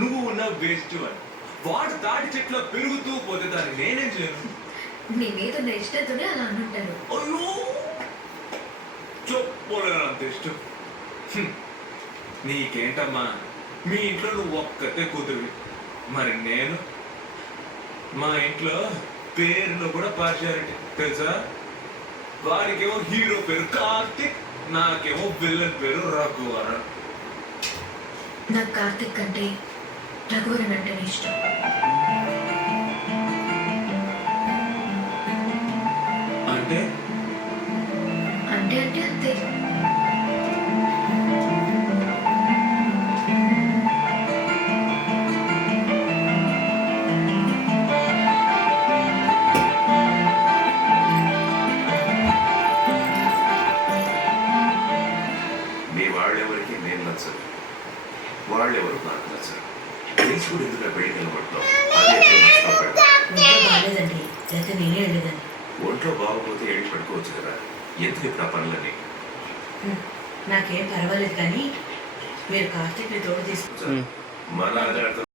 నువ్వు ఉన్న వేస్ట్ అని వాడు తాటి చెట్లో పెరుగుతూ పోతే దాన్ని నేనేం చేయను. నీ మీద ఉన్న ఇష్టంతోనే అలా అనుంటాను. అయ్యో చెప్పలేను అంత ఇష్టం. నీకేంటమ్మా మీ ఇంట్లో నువ్వు ఒక్కతే కూతురివి, మరి నేను మా ఇంట్లో పేరులో కూడా పార్షియాలిటీ తెలుసా. వాడికేమో హీరో పేరు కార్తిక్, నాకేమో విల్లన్ పేరు రఘువరన్. నాకు కార్తిక్ కంటే రఘువరన్ అంటేనే ఇష్టం. అంటే అంటే అంటే అంతే. మీ వాళ్ళెవరికి నేను నచ్చదు, వాళ్ళెవరు నాకు నచ్చరు. తీసుకుని ఎందుకు పెళ్లి కనబడతాం? బాగాలేదండి, లేకపోతే నేనే వెళ్ళేదాన్ని. ఒంట్లో బాగోపోతే ఏళ్ళు పడుకోవచ్చు కదా, ఎందుకు ఇప్పుడు ఆ పనులని? నాకేం పర్వాలేదు, కానీ మీరు కార్తీక్ని తోడు తీసుకు మన